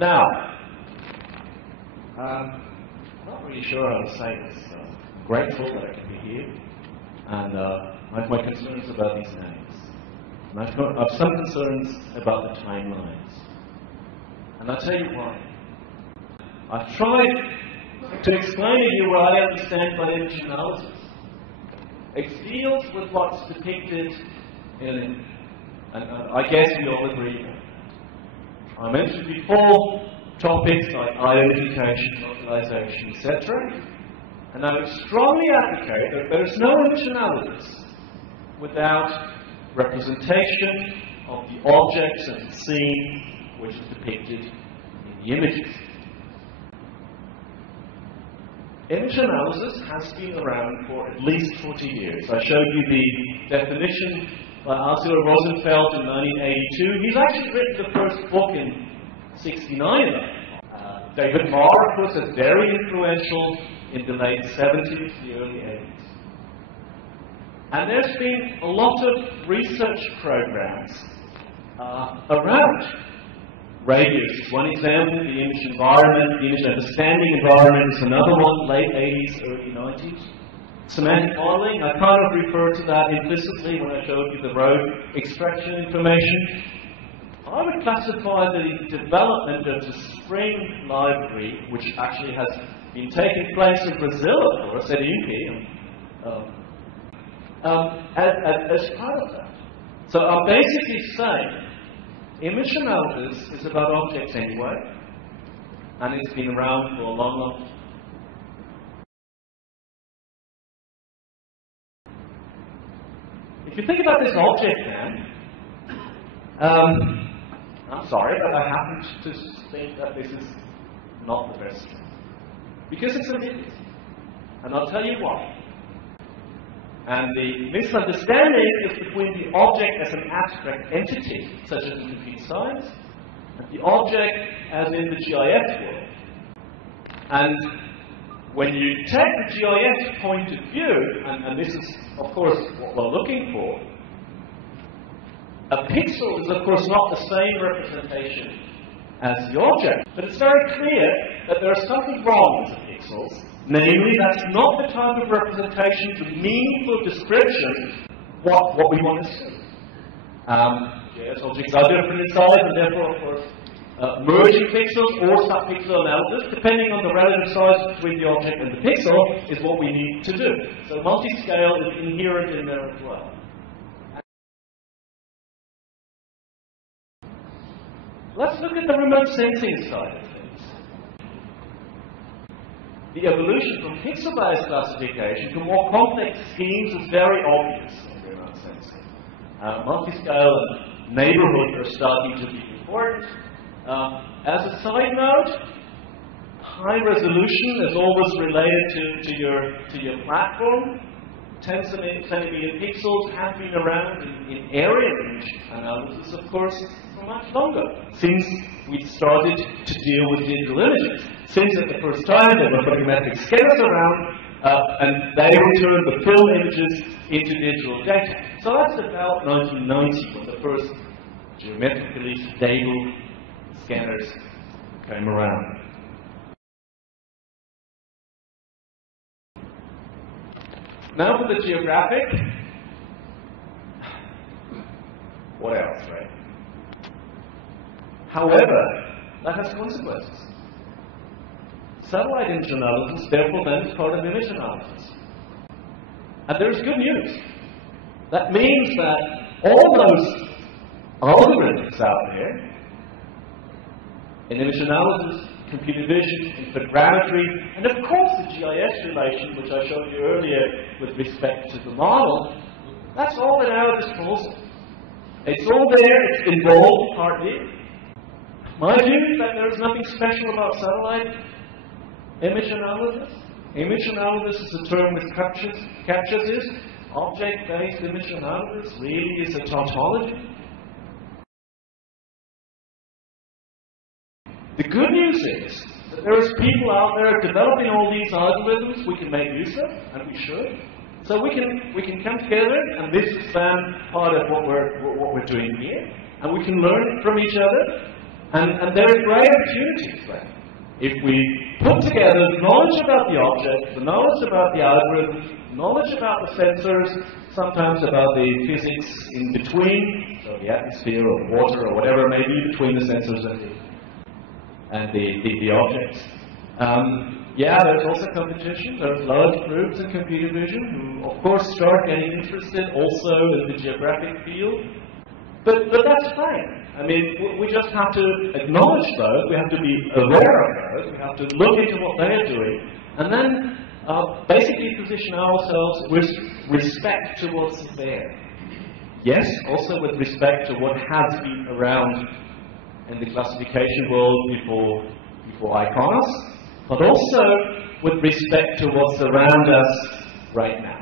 Now, I'm not really sure how to say this. Grateful that I can be here, and I have my concerns about these names. And I've some concerns about the timelines. And I'll tell you why. I've tried to explain to you what I understand by image analysis. It deals with what's depicted in, and I guess we all agree. I mentioned before topics like identification, localization, etc. And I would strongly advocate that there is no image analysis without representation of the objects and the scene which is depicted in the images. Image analysis has been around for at least 40 years. I showed you the definition by Arthur Rosenfeld in 1982. He's actually written the first book in 1969. David Marr, of course, is very influential in the late 70s, the early 80s. And there's been a lot of research programs around radius. One example, the image environment, the image understanding environment is another one, late 80s, early 90s. Semantic modeling, I kind of referred to that implicitly when I showed you the road extraction information. I would classify the development of the Spring library, which actually has been taking place in Brazil, of course, at INPE, as part of that. So I'm basically saying image analysis is about objects anyway, and it's been around for a long, long time. If you think about this object then, I'm sorry, but I happen to think that this is not the best. Because it's an image. And I'll tell you why. And the misunderstanding is between the object as an abstract entity, such as in computer science, and the object as in the GIS world. And when you take the GIS point of view, and this is, of course, what we're looking for, a pixel is, of course, not the same representation as the object. But it's very clear that there is something wrong with the pixels. Namely, that's not the type of representation to meaningful description what we want to see. GIS objects are different in size, and therefore, of course, merging pixels or subpixel analysis, depending on the relative size between the object and the pixel, is what we need to do. So multi-scale is inherent in there as well. Let's look at the remote sensing side of things. The evolution from pixel-based classification to more complex schemes is very obvious in remote sensing. Multi-scale and neighborhood are starting to be important. As a side note, high resolution is always related to your platform. 10 centimeter pixels have been around in area image analysis, of course, for much longer, since we started to deal with digital images. Since at the first time there were volumetric scanners around, and they returned the film images into digital data. So that's about 1990 when the first geometrically stable scanners came around. Now for the geographic. What else, right? However, that has consequences. Satellite image analysis, therefore, then is part of image analysis. And there's good news. That means that all those algorithms out there, in image analysis, computer vision, interferometry, and of course the GIS relation, which I showed you earlier with respect to the model, that's all at our disposal. It's all there, it's involved partly. My view is that there is nothing special about satellite image analysis. Image analysis is a term which captures this. Object-based image analysis really is a tautology. The good news is that there is people out there developing all these algorithms we can make use of, and we should. So we can come together, and this is then part of what we're doing here, and we can learn from each other. And there are great opportunities there. If we put together knowledge about the object, the knowledge about the algorithm, knowledge about the sensors, sometimes about the physics in between, so the atmosphere or water or whatever it may be between the sensors and the objects. Yeah, there's also competition. There's large groups in computer vision who, of course, start getting interested also in the geographic field. But that's fine. I mean, we just have to acknowledge those, we have to be aware of those, we have to look into what they're doing, and then basically position ourselves with respect to what's there. Yes, also with respect to what has been around in the classification world before ICONOS, but also with respect to what's around us right now.